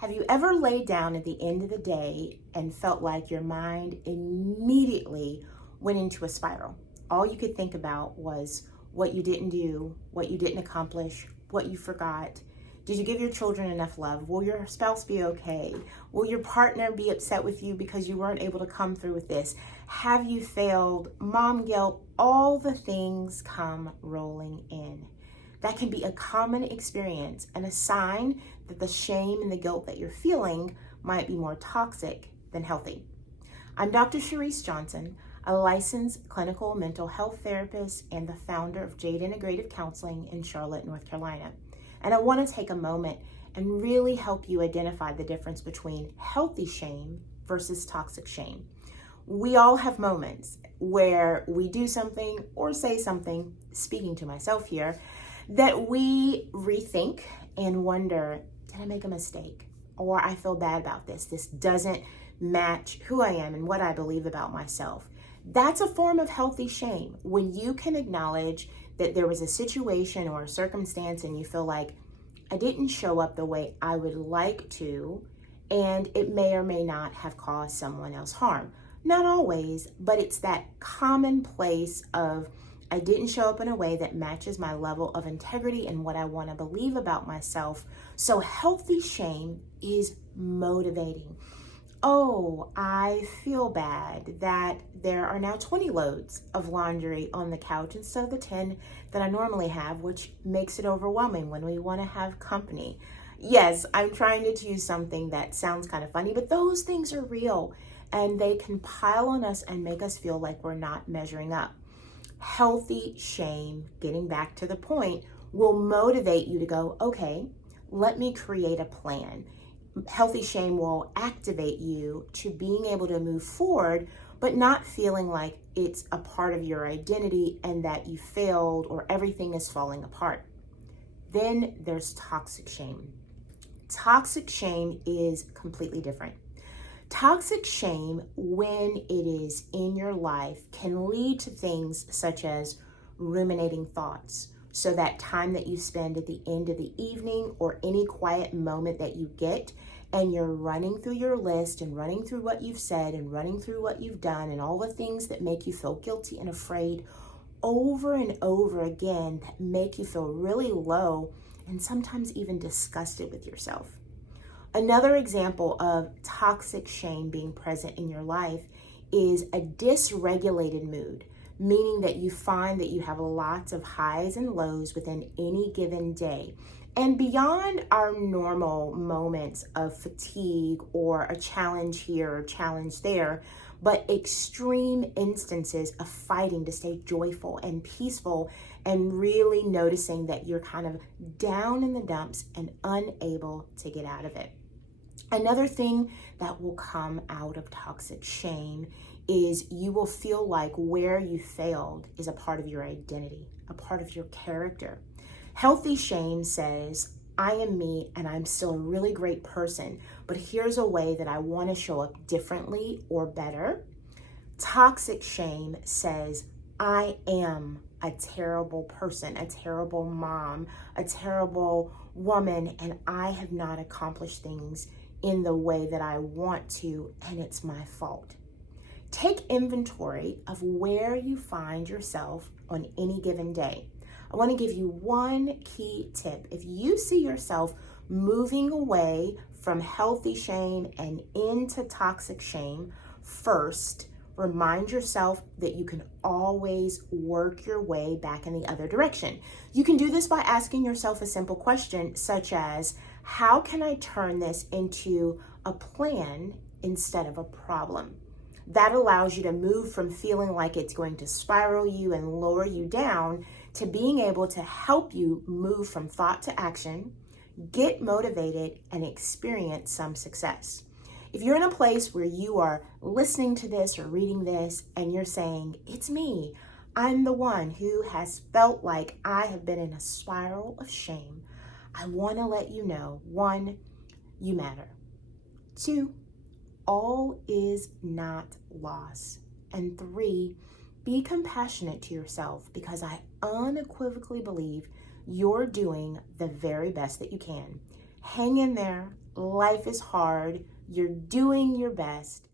Have you ever laid down at the end of the day and felt like your mind immediately went into a spiral? All you could think about was what you didn't do, what you didn't accomplish, what you forgot. Did you give your children enough love? Will your spouse be okay? Will your partner be upset with you because you weren't able to come through with this? Have you failed? Mom guilt, all the things come rolling in. That can be a common experience and a sign that the shame and the guilt that you're feeling might be more toxic than healthy. I'm Dr. Sharice Johnson, a licensed clinical mental health therapist and the founder of Jade Integrative Counseling in Charlotte, North Carolina. And I want to take a moment and really help you identify the difference between healthy shame versus toxic shame. We all have moments where we do something or say something, speaking to myself here, that we rethink and wonder, did I make a mistake? Or I feel bad about this. This doesn't match who I am and what I believe about myself. That's a form of healthy shame. When you can acknowledge that there was a situation or a circumstance and you feel like, I didn't show up the way I would like to, and it may or may not have caused someone else harm. Not always, but it's that common place of, I didn't show up in a way that matches my level of integrity and what I want to believe about myself. So healthy shame is motivating. Oh, I feel bad that there are now 20 loads of laundry on the couch instead of the 10 that I normally have, which makes it overwhelming when we want to have company. Yes, I'm trying to choose something that sounds kind of funny, but those things are real and they can pile on us and make us feel like we're not measuring up. Healthy shame, getting back to the point, will motivate you to go, okay, let me create a plan. Healthy shame will activate you to being able to move forward, but not feeling like it's a part of your identity and that you failed or everything is falling apart. Then there's toxic shame. Toxic shame is completely different. Toxic shame, when it is in your life, can lead to things such as ruminating thoughts. So that time that you spend at the end of the evening or any quiet moment that you get, and you're running through your list and running through what you've said and running through what you've done and all the things that make you feel guilty and afraid over and over again, that make you feel really low and sometimes even disgusted with yourself. Another example of toxic shame being present in your life is a dysregulated mood, meaning that you find that you have lots of highs and lows within any given day. And beyond our normal moments of fatigue or a challenge here or challenge there, but extreme instances of fighting to stay joyful and peaceful and really noticing that you're kind of down in the dumps and unable to get out of it. Another thing that will come out of toxic shame is you will feel like where you failed is a part of your identity, a part of your character. Healthy shame says, I am me and I'm still a really great person, but here's a way that I want to show up differently or better. Toxic shame says, I am a terrible person, a terrible mom, a terrible woman, and I have not accomplished things in the way that I want to, and it's my fault. Take inventory of where you find yourself on any given day. I want to give you one key tip. If you see yourself moving away from healthy shame and into toxic shame, first, remind yourself that you can always work your way back in the other direction. You can do this by asking yourself a simple question such as, how can I turn this into a plan instead of a problem? That allows you to move from feeling like it's going to spiral you and lower you down to being able to help you move from thought to action, get motivated, and experience some success. If you're in a place where you are listening to this or reading this and you're saying, it's me, I'm the one who has felt like I have been in a spiral of shame, I want to let you know, 1, you matter. 2, all is not loss. And 3, be compassionate to yourself because I unequivocally believe you're doing the very best that you can. Hang in there. life is hard, you're doing your best,